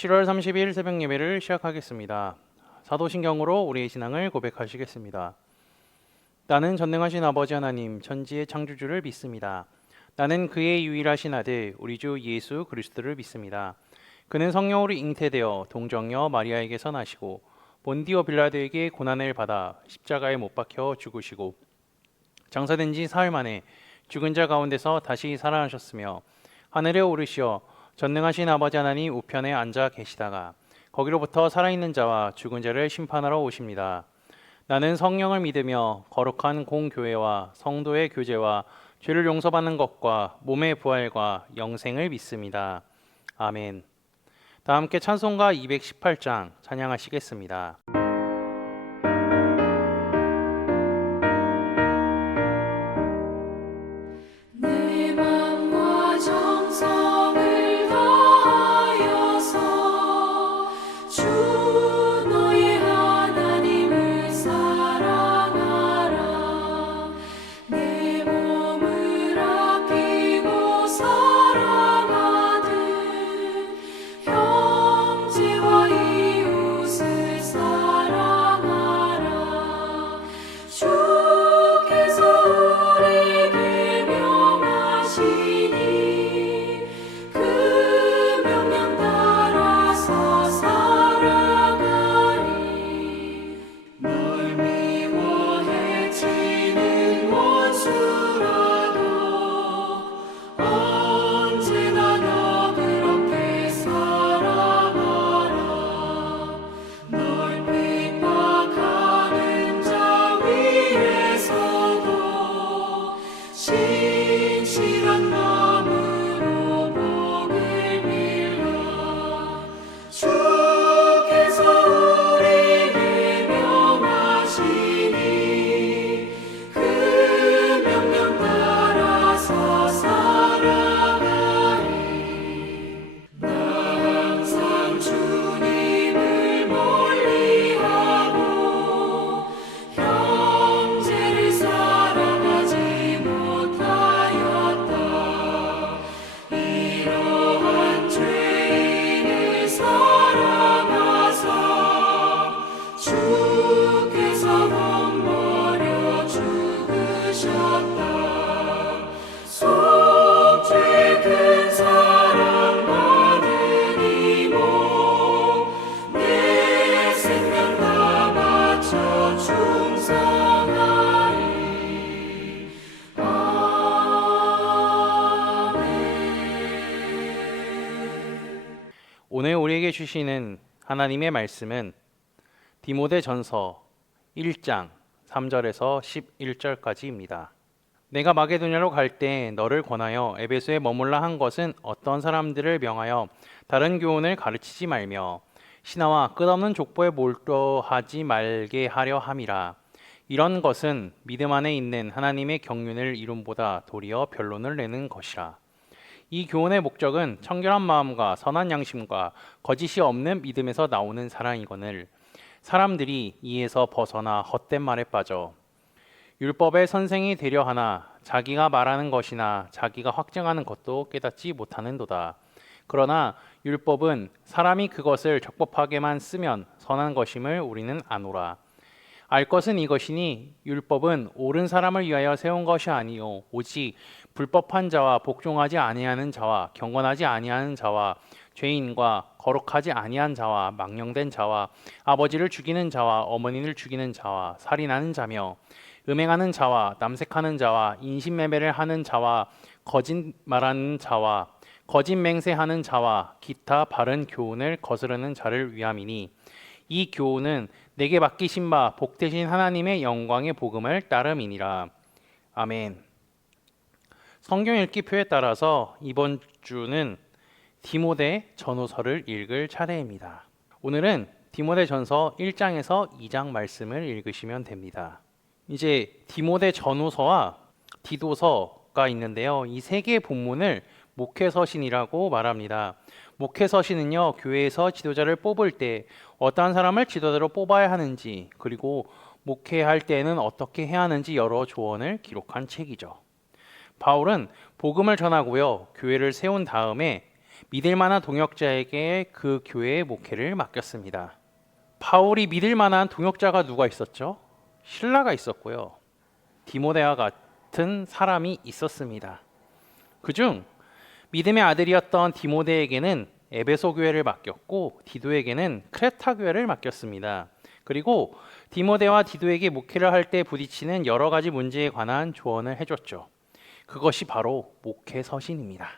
7월 30일 새벽 예배를 시작하겠습니다. 사도신경으로 우리의 신앙을 고백하시겠습니다. 나는 전능하신 아버지 하나님 천지의 창조주를 믿습니다. 나는 그의 유일하신 아들 우리 주 예수 그리스도를 믿습니다. 그는 성령으로 잉태되어 동정녀 마리아에게서 나시고 본디오 빌라도에게 고난을 받아 십자가에 못 박혀 죽으시고 장사된 지 사흘 만에 죽은 자 가운데서 다시 살아나셨으며 하늘에 오르시어 전능하신 아버지 하나님 우편에 앉아 계시다가 거기로부터 살아있는 자와 죽은 자를 심판하러 오십니다. 나는 성령을 믿으며 거룩한 공교회와 성도의 교제와 죄를 용서받는 것과 몸의 부활과 영생을 믿습니다. 아멘. 다 함께 찬송가 218장 찬양하시겠습니다. 내 맘과 정성을 다하여서 주 너의 하나님을 사랑하라. 내 몸을 아끼고 사랑하듯 형제와 이웃을 사랑하라. 주께서 우리에게 명하시니 그 명령 따라서 살아가리. 널 미워 해치는 원수라도 언제나 너 그렇게 사랑하라. 널 핍박하는 자 위에서도 신실한 마음으로 복을 빌라. 주께서 우리에게 명하시니 그 명령 따라서 살아가리. 나 항상 주님을 멀리하고 형제를 사랑하지 못하였다. 이러한 죄인을 사랑하사 주께서 몸버려 죽으셨다. 속죄 큰 사랑 받은 이모 내 생명 다 바쳐 충성하리. 아멘. 오늘 우리에게 주시는 하나님의 말씀은 디모데전서 1장 3절에서 11절까지입니다. 내가 마게도냐로 갈 때 너를 권하여 에베소에 머물라 한 것은 어떤 사람들을 명하여 다른 교훈을 가르치지 말며 신하와 끝없는 족보에 몰두하지 말게 하려 함이라. 이런 것은 믿음 안에 있는 하나님의 경륜을 이룸보다 도리어 변론을 내는 것이라. 이 교훈의 목적은 청결한 마음과 선한 양심과 거짓이 없는 믿음에서 나오는 사랑이거늘 사람들이 이에서 벗어나 헛된 말에 빠져 율법의 선생이 되려 하나 자기가 말하는 것이나 자기가 확증하는 것도 깨닫지 못하는도다. 그러나 율법은 사람이 그것을 적법하게만 쓰면 선한 것임을 우리는 아노라. 알 것은 이것이니 율법은 옳은 사람을 위하여 세운 것이 아니요 오직 불법한 자와 복종하지 아니하는 자와 경건하지 아니하는 자와 죄인과 거룩하지 아니한 자와 망령된 자와 아버지를 죽이는 자와 어머니를 죽이는 자와 살인하는 자며 음행하는 자와 남색하는 자와 인신매매를 하는 자와 거짓 말하는 자와 거짓 맹세하는 자와 기타 바른 교훈을 거스르는 자를 위함이니 이 교훈은 내게 맡기신 바 복되신 하나님의 영광의 복음을 따름이니라. 아멘. 성경 읽기 표에 따라서 이번 주는 디모데 전후서를 읽을 차례입니다. 오늘은 디모데 전서 1장에서 2장 말씀을 읽으시면 됩니다. 이제 디모데 전후서와 디도서가 있는데요. 이 세 개의 본문을 목회서신이라고 말합니다. 목회서신은요, 교회에서 지도자를 뽑을 때 어떠한 사람을 지도자로 뽑아야 하는지, 그리고 목회할 때에는 어떻게 해야 하는지 여러 조언을 기록한 책이죠. 바울은 복음을 전하고요, 교회를 세운 다음에 믿을 만한 동역자에게 그 교회의 목회를 맡겼습니다. 바울이 믿을 만한 동역자가 누가 있었죠? 실라가 있었고요. 디모데와 같은 사람이 있었습니다. 그중 믿음의 아들이었던 디모데에게는 에베소 교회를 맡겼고 디도에게는 크레타 교회를 맡겼습니다. 그리고 디모데와 디도에게 목회를 할 때 부딪히는 여러 가지 문제에 관한 조언을 해줬죠. 그것이 바로 목회 서신입니다.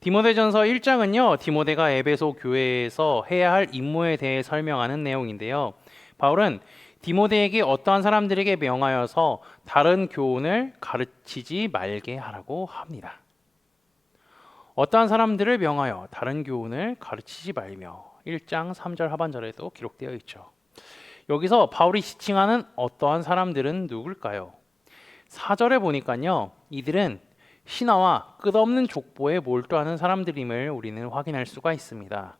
디모데전서 1장은요, 디모데가 에베소 교회에서 해야 할 임무에 대해 설명하는 내용인데요. 바울은 디모데에게 어떠한 사람들에게 명하여서 다른 교훈을 가르치지 말게 하라고 합니다. 어떠한 사람들을 명하여 다른 교훈을 가르치지 말며 1장 3절 하반절에도 기록되어 있죠. 여기서 바울이 지칭하는 어떠한 사람들은 누굴까요? 4절에 보니까요, 이들은 신화와 끝없는 족보에 몰두하는 사람들임을 우리는 확인할 수가 있습니다.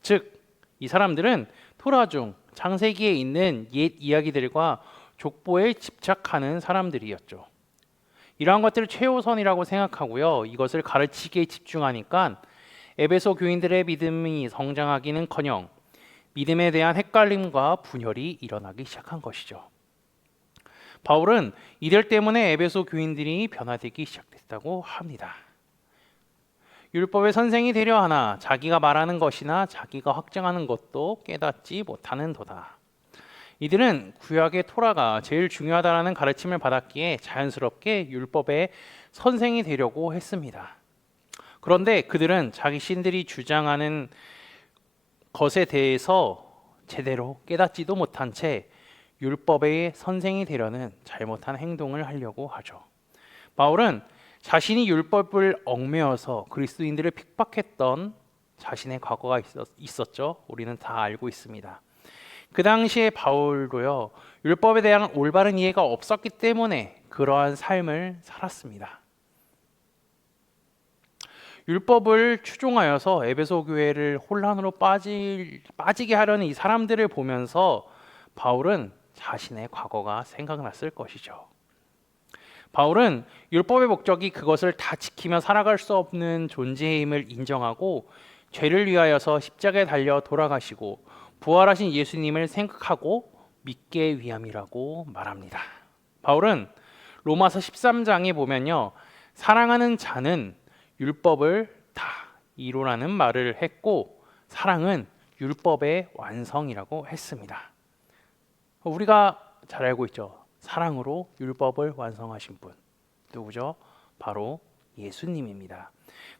즉, 이 사람들은 토라 중 창세기에 있는 옛 이야기들과 족보에 집착하는 사람들이었죠. 이러한 것들을 최우선이라고 생각하고요, 이것을 가르치기에 집중하니까 에베소 교인들의 믿음이 성장하기는커녕 믿음에 대한 헷갈림과 분열이 일어나기 시작한 것이죠. 바울은 이들 때문에 에베소 교인들이 변화되기 시작됐다고 합니다. 율법의 선생이 되려 하나 자기가 말하는 것이나 자기가 확증하는 것도 깨닫지 못하는도다. 이들은 구약의 토라가 제일 중요하다라는 가르침을 받았기에 자연스럽게 율법의 선생이 되려고 했습니다. 그런데 그들은 자기 신들이 주장하는 것에 대해서 제대로 깨닫지도 못한 채 율법의 선생이 되려는 잘못한 행동을 하려고 하죠. 바울은 자신이 율법을 얽매어서 그리스도인들을 핍박했던 자신의 과거가 있었죠. 우리는 다 알고 있습니다. 그 당시에 바울도요, 율법에 대한 올바른 이해가 없었기 때문에 그러한 삶을 살았습니다. 율법을 추종하여서 에베소 교회를 혼란으로 빠지게 하려는 이 사람들을 보면서 바울은 자신의 과거가 생각났을 것이죠. 바울은 율법의 목적이 그것을 다 지키며 살아갈 수 없는 존재임을 인정하고 죄를 위하여서 십자가에 달려 돌아가시고 부활하신 예수님을 생각하고 믿게 위함이라고 말합니다. 바울은 로마서 13장에 보면요, 사랑하는 자는 율법을 다 이루라는 말을 했고 사랑은 율법의 완성이라고 했습니다. 우리가 잘 알고 있죠. 사랑으로 율법을 완성하신 분 누구죠? 바로 예수님입니다.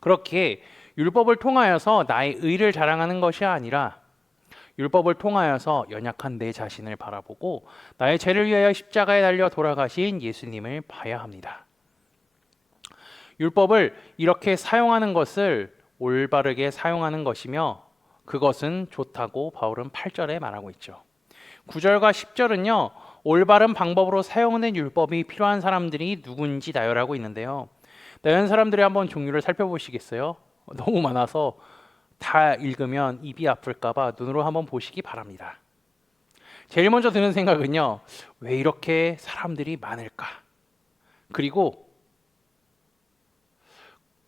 그렇게 율법을 통하여서 나의 의를 자랑하는 것이 아니라 율법을 통하여서 연약한 내 자신을 바라보고 나의 죄를 위하여 십자가에 달려 돌아가신 예수님을 봐야 합니다. 율법을 이렇게 사용하는 것을 올바르게 사용하는 것이며 그것은 좋다고 바울은 8절에 말하고 있죠. 9절과 10절은요, 올바른 방법으로 사용된 율법이 필요한 사람들이 누군지 나열하고 있는데요. 나열한 사람들의 한번 종류를 살펴보시겠어요? 너무 많아서 다 읽으면 입이 아플까봐 눈으로 한번 보시기 바랍니다. 제일 먼저 드는 생각은요, 왜 이렇게 사람들이 많을까? 그리고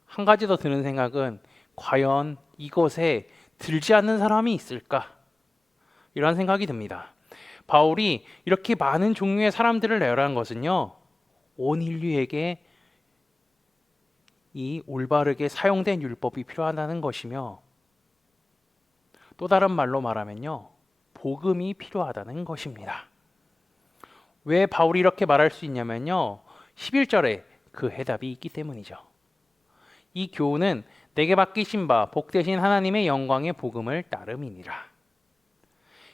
한 가지 더 드는 생각은 과연 이것에 들지 않는 사람이 있을까? 이런 생각이 듭니다. 바울이 이렇게 많은 종류의 사람들을 내라는 것은요, 온 인류에게 이 올바르게 사용된 율법이 필요하다는 것이며 또 다른 말로 말하면요, 복음이 필요하다는 것입니다. 왜 바울이 이렇게 말할 수 있냐면요, 11절에 그 해답이 있기 때문이죠. 이 교훈은 내게 맡기신 바 복되신 하나님의 영광의 복음을 따름이니라.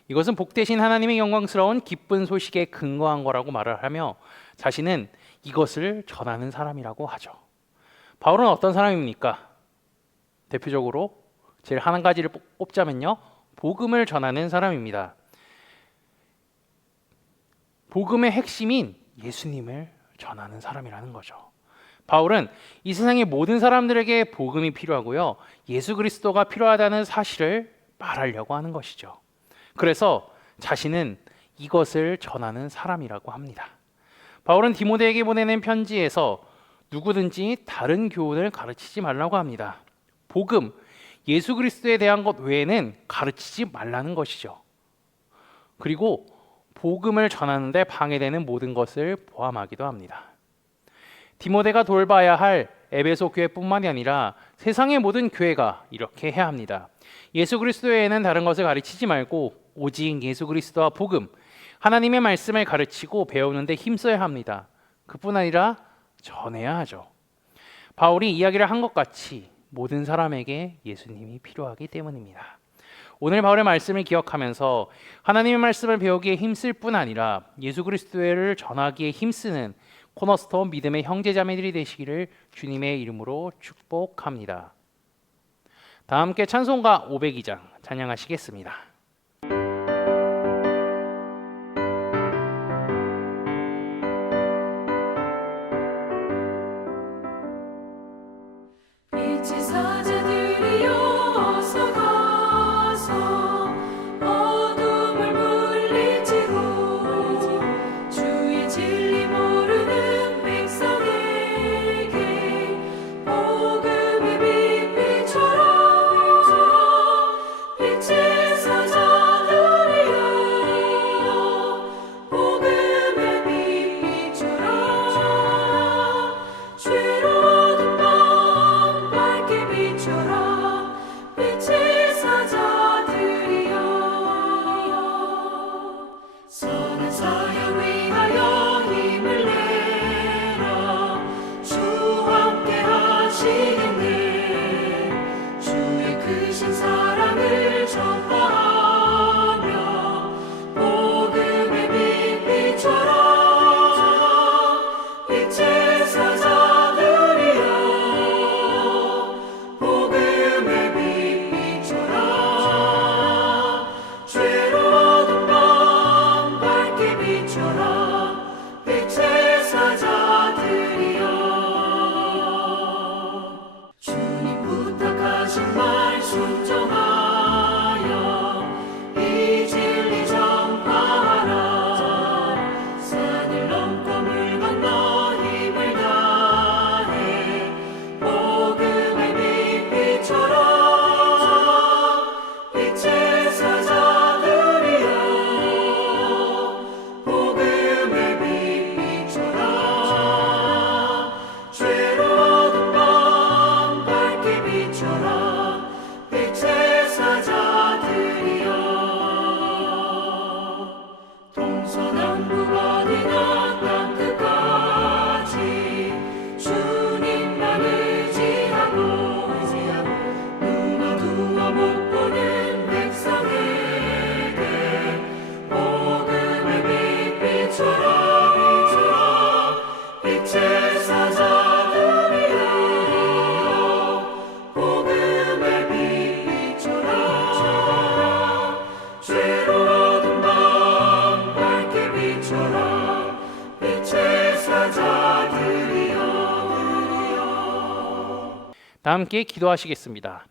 이것은 복되신 하나님의 영광스러운 기쁜 소식에 근거한 거라고 말을 하며 자신은 이것을 전하는 사람이라고 하죠. 바울은 어떤 사람입니까? 대표적으로 제일 한 가지를 꼽자면요, 복음을 전하는 사람입니다. 복음의 핵심인 예수님을 전하는 사람이라는 거죠. 바울은 이 세상의 모든 사람들에게 복음이 필요하고요, 예수 그리스도가 필요하다는 사실을 말하려고 하는 것이죠. 그래서 자신은 이것을 전하는 사람이라고 합니다. 바울은 디모데에게 보내는 편지에서 누구든지 다른 교훈을 가르치지 말라고 합니다. 복음, 예수 그리스도에 대한 것 외에는 가르치지 말라는 것이죠. 그리고 복음을 전하는데 방해되는 모든 것을 포함하기도 합니다. 디모데가 돌봐야 할 에베소 교회뿐만이 아니라 세상의 모든 교회가 이렇게 해야 합니다. 예수 그리스도 외에는 다른 것을 가르치지 말고 오직 예수 그리스도와 복음, 하나님의 말씀을 가르치고 배우는 데 힘써야 합니다. 그뿐 아니라 전해야 하죠. 바울이 이야기를 한 것 같이 모든 사람에게 예수님이 필요하기 때문입니다. 오늘 바울의 말씀을 기억하면서 하나님의 말씀을 배우기에 힘쓸 뿐 아니라 예수 그리스도를 전하기에 힘쓰는 코너스톤 믿음의 형제자매들이 되시기를 주님의 이름으로 축복합니다. 다 함께 찬송가 502장 찬양하시겠습니다. 빛의 사자들이여 어서 가서 어둠을 물리치고 주의 진리 모르는 백성에게 복음의 빛 비춰라. 빛의 사자들이여 복음의 빛 비춰라. 죄로운 밤 밝게 비춰라. 빛의 사자들이여 선한 사역 위하여 힘을 내라. 주와 함께 하시겠네. 주의 크신 사랑을 전파하며 복음의 빛 비춰라. 빛의 사자들이여 복음의 빛 비춰라. 죄로운 밤 밝게 비춰라. 빛의 사자들이여 주님 부탁하신 말 순종하여 이 진리 전파하라. 산을 넘고 물 건너 힘을 다해 복음의 빛 비춰라. 빛의 사자들이여 복음의 빛 비춰라. 죄로운 밤 밝게 비춰라. 빛의 사자들이여 동서남북어디나 땅끝까지 주님만 의지하고 눈 어두워 못 보는 백성에게 복음의 빛 비춰라. 빛의 사자들이여 복음의 빛 비춰라. 죄로운 밤 밝게 비춰라. 빛의 사자들이여 다 함께 기도하시겠습니다.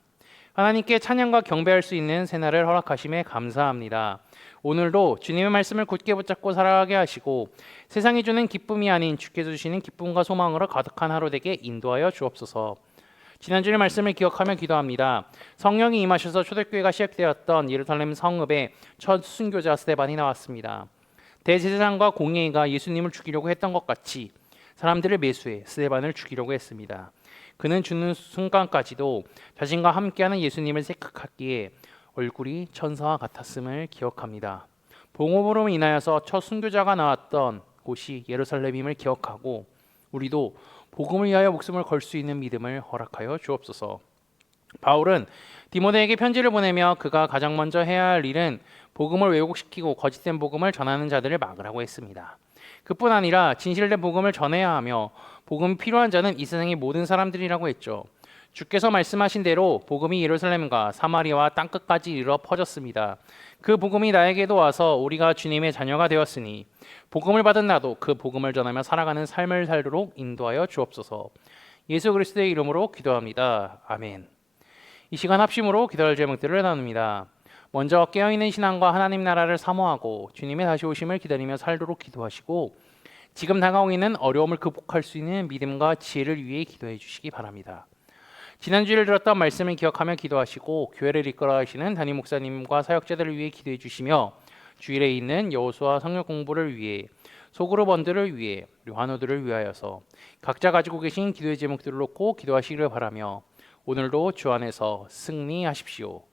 하나님께 찬양과 경배할 수 있는 새날을 허락하심에 감사합니다. 오늘도 주님의 말씀을 굳게 붙잡고 살아가게 하시고 세상이 주는 기쁨이 아닌 주께서 주시는 기쁨과 소망으로 가득한 하루 되게 인도하여 주옵소서. 지난주의 말씀을 기억하며 기도합니다. 성령이 임하셔서 초대교회가 시작되었던 예루살렘 성읍에 첫 순교자 스데반이 나왔습니다. 대제사장과 공회의가 예수님을 죽이려고 했던 것 같이 사람들을 매수해 스데반을 죽이려고 했습니다. 그는 죽는 순간까지도 자신과 함께하는 예수님을 생각하기에 얼굴이 천사와 같았음을 기억합니다. 봉업으로 인하여서 첫 순교자가 나왔던 곳이 예루살렘임을 기억하고 우리도 복음을 위하여 목숨을 걸 수 있는 믿음을 허락하여 주옵소서. 바울은 디모데에게 편지를 보내며 그가 가장 먼저 해야 할 일은 복음을 왜곡시키고 거짓된 복음을 전하는 자들을 막으라고 했습니다. 그뿐 아니라 진실된 복음을 전해야 하며 복음이 필요한 자는 이 세상의 모든 사람들이라고 했죠. 주께서 말씀하신 대로 복음이 예루살렘과 사마리아와 땅끝까지 이르러 퍼졌습니다. 그 복음이 나에게도 와서 우리가 주님의 자녀가 되었으니 복음을 받은 나도 그 복음을 전하며 살아가는 삶을 살도록 인도하여 주옵소서. 예수 그리스도의 이름으로 기도합니다. 아멘. 이 시간 합심으로 기도할 제목들을 나눕니다. 먼저 깨어있는 신앙과 하나님 나라를 사모하고 주님의 다시 오심을 기다리며 살도록 기도하시고 지금 다가오고 있는 어려움을 극복할 수 있는 믿음과 지혜를 위해 기도해 주시기 바랍니다. 지난주에 들었던 말씀을 기억하며 기도하시고 교회를 이끌어 가시는 담임 목사님과 사역자들을 위해 기도해 주시며 주일에 있는 여호수아 성역 공부를 위해 소그룹 원들을 위해 우리 환우들을 위하여서 각자 가지고 계신 기도의 제목들을 놓고 기도하시기를 바라며 오늘도 주 안에서 승리하십시오.